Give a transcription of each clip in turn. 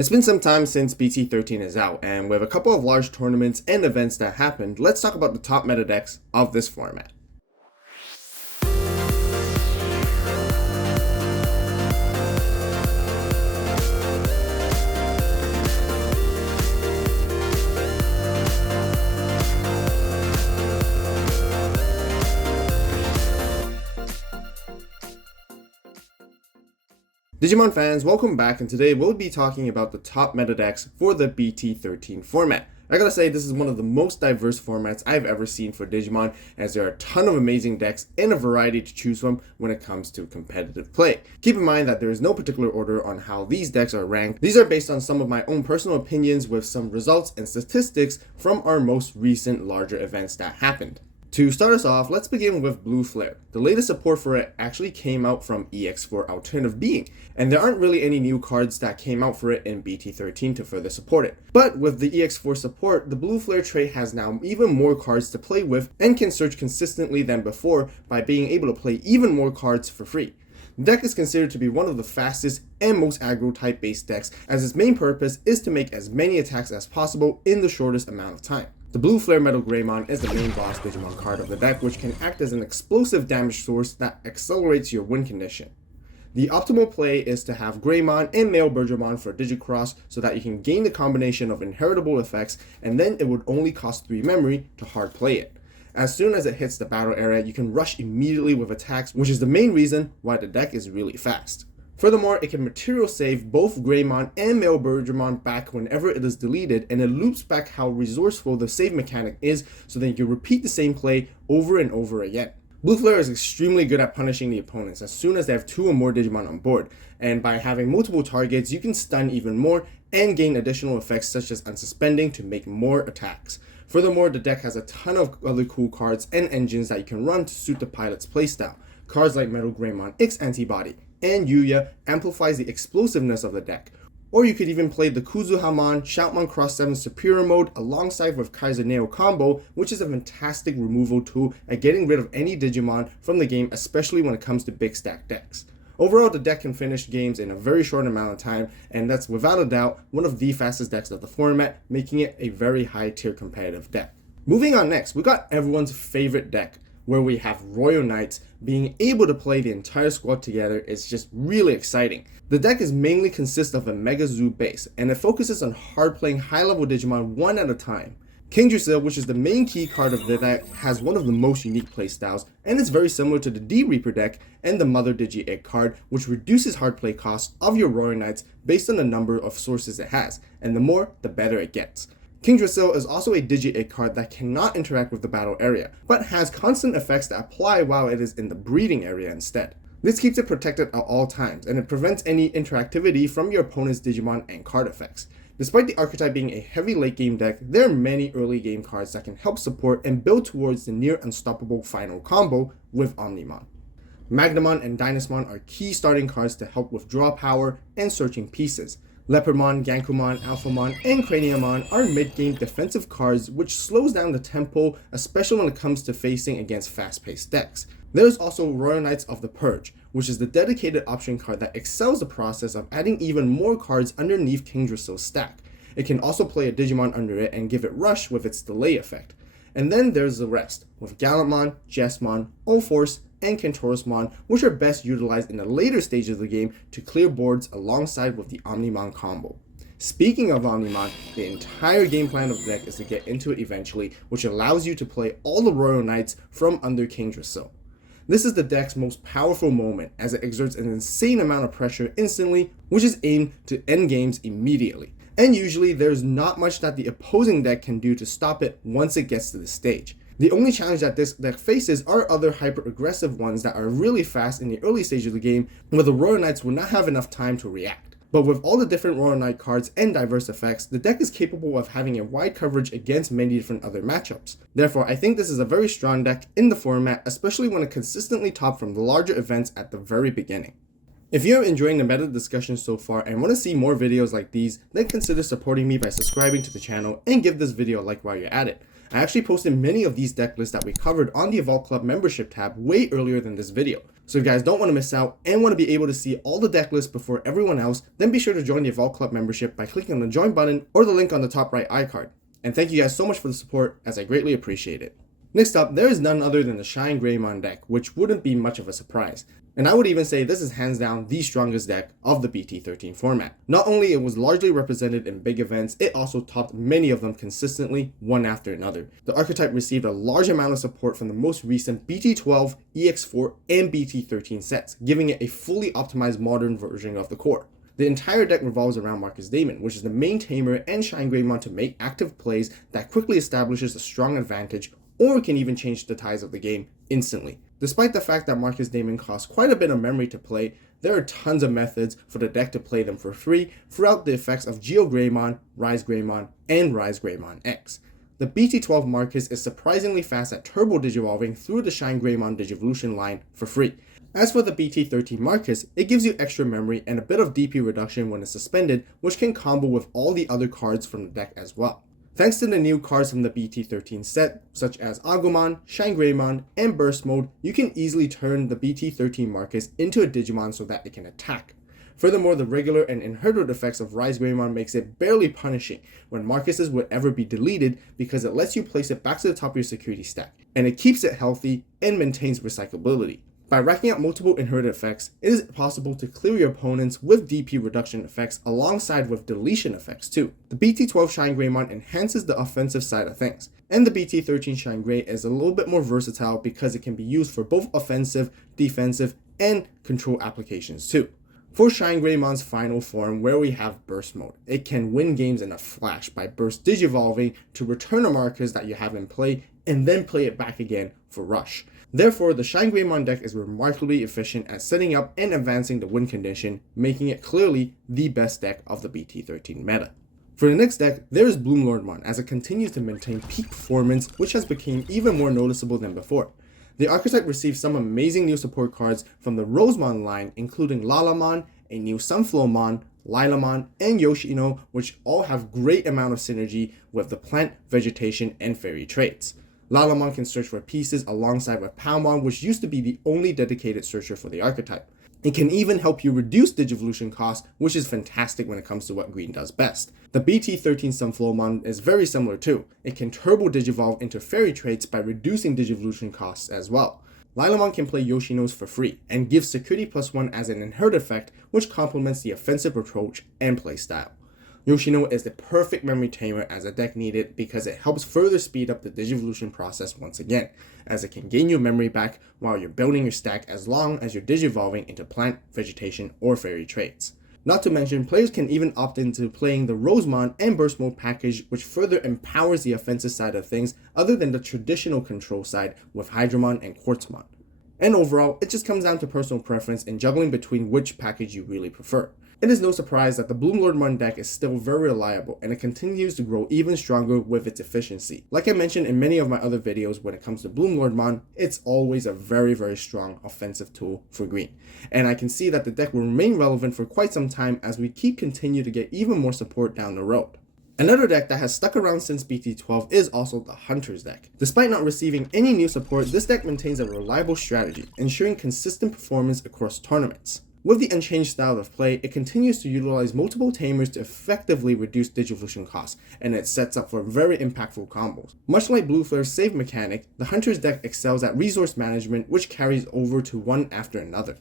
It's been some time since BT13 is out, and with a couple of large tournaments and events that happened, let's talk about the top meta decks of this format. Digimon fans, welcome back, and today we'll be talking about the top meta decks for the BT13 format. I gotta say, this is one of the most diverse formats I've ever seen for Digimon, as there are a ton of amazing decks and a variety to choose from when it comes to competitive play. Keep in mind that there is no particular order on how these decks are ranked. These are based on some of my own personal opinions with some results and statistics from our most recent larger events that happened. To start us off, let's begin with Blue Flare. The latest support for it actually came out from EX4 Alternative Being, and there aren't really any new cards that came out for it in BT13 to further support it. But with the EX4 support, the Blue Flare trait has now even more cards to play with and can search consistently than before by being able to play even more cards for free. The deck is considered to be one of the fastest and most aggro type based decks, as its main purpose is to make as many attacks as possible in the shortest amount of time. The Blue Flare WarGreymon is the main boss Digimon card of the deck, which can act as an explosive damage source that accelerates your win condition. The optimal play is to have Greymon and male Arresterdramon for Digicross so that you can gain the combination of inheritable effects, and then it would only cost 3 memory to hard play it. As soon as it hits the battle area, you can rush immediately with attacks, which is the main reason why the deck is really fast. Furthermore, it can material save both Greymon and male Arresterdramon back whenever it is deleted, and it loops back how resourceful the save mechanic is so that you can repeat the same play over and over again. Blue Flare is extremely good at punishing the opponents as soon as they have 2 or more Digimon on board, and by having multiple targets, you can stun even more and gain additional effects such as unsuspending to make more attacks. Furthermore, the deck has a ton of other cool cards and engines that you can run to suit the pilot's playstyle. Cards like Metal Greymon X Antibody and Yuya amplifies the explosiveness of the deck. Or you could even play the Kuzuhamon Shoutmon Cross 7 Superior Mode alongside with Kaiser Neo Combo, which is a fantastic removal tool at getting rid of any Digimon from the game, especially when it comes to big stack decks. Overall, the deck can finish games in a very short amount of time, and that's without a doubt one of the fastest decks of the format, making it a very high tier competitive deck. Moving on next, we got everyone's favorite deck, where we have Royal Knights. Being able to play the entire squad together is just really exciting. The deck is mainly consists of a Mega Zoo base, and it focuses on hard playing high level Digimon one at a time. King Drusil, which is the main key card of the deck, has one of the most unique playstyles, and it's very similar to the D Reaper deck and the Mother Digi Egg card, which reduces hard play costs of your Royal Knights based on the number of sources it has, and the more, the better it gets. King Drusil is also a Digi-Egg card that cannot interact with the battle area, but has constant effects that apply while it is in the breeding area instead. This keeps it protected at all times, and it prevents any interactivity from your opponent's Digimon and card effects. Despite the archetype being a heavy late game deck, there are many early game cards that can help support and build towards the near unstoppable final combo with Omnimon. Magnamon and Dynasmon are key starting cards to help with draw power and searching pieces. Leopardmon, Gankumon, Alphamon, and Craniamon are mid-game defensive cards which slows down the tempo, especially when it comes to facing against fast-paced decks. There is also Royal Knights of the Purge, which is the dedicated option card that excels the process of adding even more cards underneath King Drusil's stack. It can also play a Digimon under it and give it rush with its delay effect. And then there's the rest, with Gallantmon, Jesmon, O-Force, and Kentorosmon, which are best utilized in the later stages of the game to clear boards alongside with the Omnimon combo. Speaking of Omnimon, the entire game plan of the deck is to get into it eventually, which allows you to play all the Royal Knights from under King Drusil. This is the deck's most powerful moment, as it exerts an insane amount of pressure instantly, which is aimed to end games immediately. And usually there's not much that the opposing deck can do to stop it once it gets to this stage. The only challenge that this deck faces are other hyper-aggressive ones that are really fast in the early stage of the game, where the Royal Knights will not have enough time to react. But with all the different Royal Knight cards and diverse effects, the deck is capable of having a wide coverage against many different other matchups. Therefore, I think this is a very strong deck in the format, especially when it consistently tops from the larger events at the very beginning. If you're enjoying the meta discussion so far and want to see more videos like these, then consider supporting me by subscribing to the channel and give this video a like while you're at it. I actually posted many of these deck lists that we covered on the AVAULT Club membership tab way earlier than this video, So if you guys don't want to miss out and want to be able to see all the deck lists before everyone else, then be sure to join the AVAULT Club membership by clicking on the join button or the link on the top right iCard. And thank you guys so much for the support, as I greatly appreciate it. Next up, there is none other than the ShineGreymon deck, which wouldn't be much of a surprise. And I would even say this is hands down the strongest deck of the BT13 format. Not only it was largely represented in big events, it also topped many of them consistently, one after another. The archetype received a large amount of support from the most recent BT12, EX4, and BT13 sets, giving it a fully optimized modern version of the core. The entire deck revolves around Marcus Damon, which is the main tamer and ShineGreymon to make active plays that quickly establishes a strong advantage, or can even change the tides of the game instantly. Despite the fact that Marcus Damon costs quite a bit of memory to play, there are tons of methods for the deck to play them for free throughout the effects of GeoGreymon, RiseGreymon, and RiseGreymon X. The BT12 Marcus is surprisingly fast at turbo digivolving through the ShineGreymon Digivolution line for free. As for the BT13 Marcus, it gives you extra memory and a bit of DP reduction when it's suspended, which can combo with all the other cards from the deck as well. Thanks to the new cards from the BT13 set, such as Agumon, ShineGreymon, and Burst Mode, you can easily turn the BT13 Marcus into a Digimon so that it can attack. Furthermore, the regular and inherited effects of RiseGreymon makes it barely punishing when Marcuses would ever be deleted, because it lets you place it back to the top of your security stack, and it keeps it healthy and maintains recyclability. By racking up multiple inherited effects, it is possible to clear your opponents with DP reduction effects alongside with deletion effects too. The BT12 ShineGreymon enhances the offensive side of things, and the BT13 ShineGrey is a little bit more versatile because it can be used for both offensive, defensive, and control applications too. For ShineGreymon's final form, where we have Burst Mode, it can win games in a flash by burst digivolving to return a Marcus that you have in play and then play it back again for rush. Therefore, the ShineGreymon deck is remarkably efficient at setting up and advancing the win condition, making it clearly the best deck of the BT13 meta. For the next deck, there is Bloomlordmon, as it continues to maintain peak performance, which has become even more noticeable than before. The archetype received some amazing new support cards from the Rosemon line, including Lalamon, a new Sunflowmon, Lilamon, and Yoshino, which all have great amount of synergy with the plant, vegetation, and fairy traits. Lalamon can search for pieces alongside with Palmon, which used to be the only dedicated searcher for the archetype. It can even help you reduce Digivolution costs, which is fantastic when it comes to what green does best. The BT13 Sunflowmon is very similar too. It can turbo digivolve into fairy traits by reducing Digivolution costs as well. Lilamon can play Yoshinos for free, and gives security +1 as an inherited effect, which complements the offensive approach and playstyle. Yoshino is the perfect memory tamer as a deck needed because it helps further speed up the Digivolution process once again, as it can gain your memory back while you're building your stack as long as you're digivolving into plant, vegetation, or fairy traits. Not to mention, players can even opt into playing the Rosemon and Burst Mode package, which further empowers the offensive side of things other than the traditional control side with Hydramon and Quartzmon. And overall, it just comes down to personal preference and juggling between which package you really prefer. It is no surprise that the Bloomlordmon deck is still very reliable, and it continues to grow even stronger with its efficiency. Like I mentioned in many of my other videos, when it comes to Bloomlordmon, it's always a very strong offensive tool for green. And I can see that the deck will remain relevant for quite some time as we continue to get even more support down the road. Another deck that has stuck around since BT12 is also the Hunters deck. Despite not receiving any new support, this deck maintains a reliable strategy, ensuring consistent performance across tournaments. With the unchanged style of play, it continues to utilize multiple tamers to effectively reduce Digivolution costs, and it sets up for very impactful combos. Much like Blue Flare's save mechanic, the Hunters deck excels at resource management, which carries over to one after another.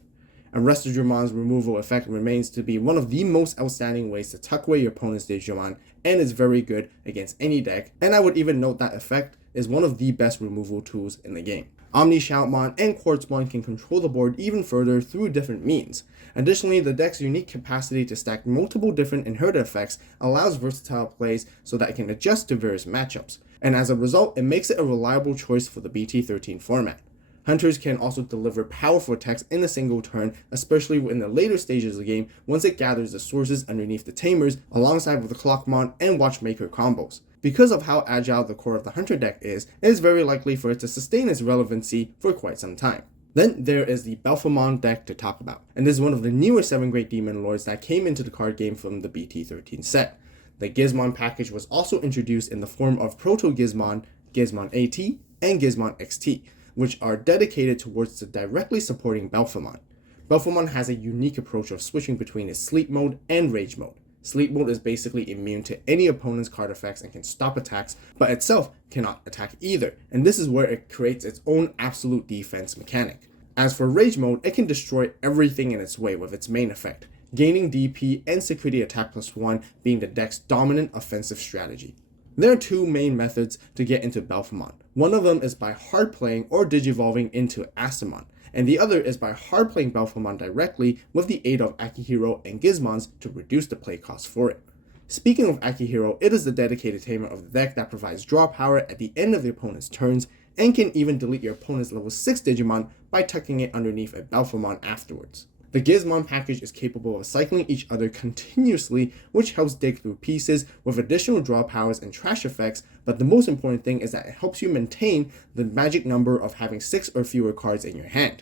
Arresterdраmon's removal effect remains to be one of the most outstanding ways to tuck away your opponent's Digimon, and is very good against any deck, and I would even note that effect is one of the best removal tools in the game. Omni Shoutmon and Quartzmon can control the board even further through different means. Additionally, the deck's unique capacity to stack multiple different inherited effects allows versatile plays so that it can adjust to various matchups, and as a result, it makes it a reliable choice for the BT13 format. Hunters can also deliver powerful attacks in a single turn, especially in the later stages of the game once it gathers the sources underneath the tamers alongside with the Clockmon and Watchmaker combos. Because of how agile the core of the Hunter deck is, it is very likely for it to sustain its relevancy for quite some time. Then there is the Belphemon deck to talk about, and this is one of the newer 7 Great Demon Lords that came into the card game from the BT13 set. The Gizmon package was also introduced in the form of Proto Gizmon, Gizmon AT, and Gizmon XT, which are dedicated towards directly supporting Belphemon. Belphemon has a unique approach of switching between its sleep mode and rage mode. Sleep mode is basically immune to any opponent's card effects and can stop attacks, but itself cannot attack either, and this is where it creates its own absolute defense mechanic. As for rage mode, it can destroy everything in its way with its main effect, gaining DP and security attack +1 being the deck's dominant offensive strategy. There are two main methods to get into Belphemon. One of them is by hard playing or digivolving into Astamon, and the other is by hard playing Belphemon directly with the aid of Akihiro and Gizmons to reduce the play cost for it. Speaking of Akihiro, it is the dedicated tamer of the deck that provides draw power at the end of the opponent's turns and can even delete your opponent's level 6 Digimon by tucking it underneath a Belphemon afterwards. The Gizmon package is capable of cycling each other continuously, which helps dig through pieces with additional draw powers and trash effects, but the most important thing is that it helps you maintain the magic number of having 6 or fewer cards in your hand.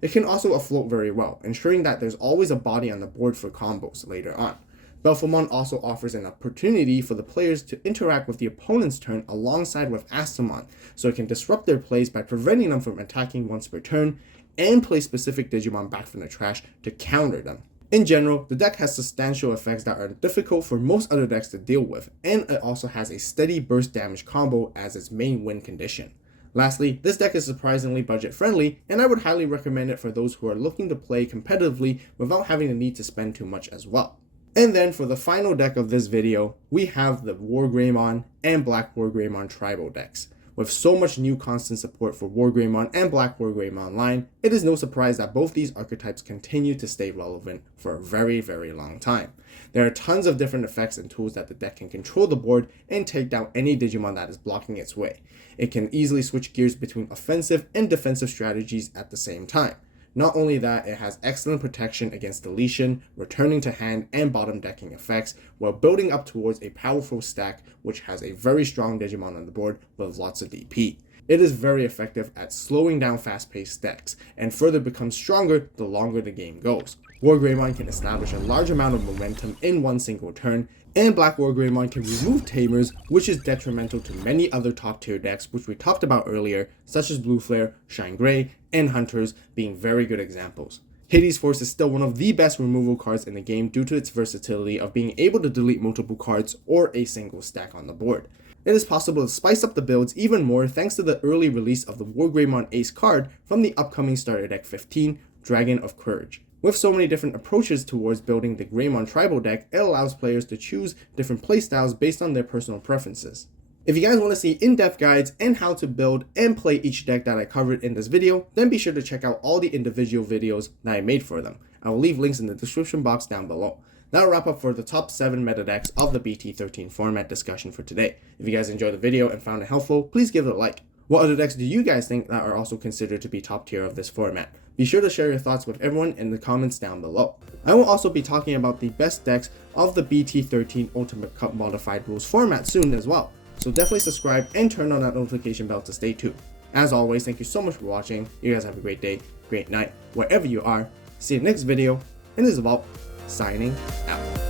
It can also afloat very well, ensuring that there's always a body on the board for combos later on. Belphemon also offers an opportunity for the players to interact with the opponent's turn alongside with Astamon, so it can disrupt their plays by preventing them from attacking once per turn, and play specific Digimon back from the trash to counter them. In general, the deck has substantial effects that are difficult for most other decks to deal with, and it also has a steady burst damage combo as its main win condition. Lastly, this deck is surprisingly budget friendly, and I would highly recommend it for those who are looking to play competitively without having the need to spend too much as well. And then for the final deck of this video, we have the WarGreymon and BlackWarGreymon tribal decks. With so much new constant support for WarGreymon and BlackWarGreymon line, it is no surprise that both these archetypes continue to stay relevant for a very long time. There are tons of different effects and tools that the deck can control the board and take down any Digimon that is blocking its way. It can easily switch gears between offensive and defensive strategies at the same time. Not only that, it has excellent protection against deletion, returning to hand, and bottom decking effects, while building up towards a powerful stack which has a very strong Digimon on the board with lots of DP. It is very effective at slowing down fast-paced decks, and further becomes stronger the longer the game goes. WarGreymon can establish a large amount of momentum in one single turn, and BlackWarGreymon can remove tamers, which is detrimental to many other top tier decks which we talked about earlier, such as Blue Flare, ShineGrey, and Hunters being very good examples. Hades Force is still one of the best removal cards in the game due to its versatility of being able to delete multiple cards or a single stack on the board. It is possible to spice up the builds even more thanks to the early release of the WarGreymon Ace card from the upcoming starter deck 15, Dragon of Courage. With so many different approaches towards building the Greymon tribal deck, it allows players to choose different playstyles based on their personal preferences. If you guys want to see in-depth guides and how to build and play each deck that I covered in this video, then be sure to check out all the individual videos that I made for them. I will leave links in the description box down below. That'll wrap up for the top 7 meta decks of the BT13 format discussion for today. If you guys enjoyed the video and found it helpful, please give it a like. What other decks do you guys think that are also considered to be top tier of this format? Be sure to share your thoughts with everyone in the comments down below. I will also be talking about the best decks of the BT13 Ultimate Cup Modified Rules format soon as well. So definitely subscribe and turn on that notification bell to stay tuned. As always, thank you so much for watching. You guys have a great day, great night, wherever you are. See you next video, and this is AVAULT, signing out.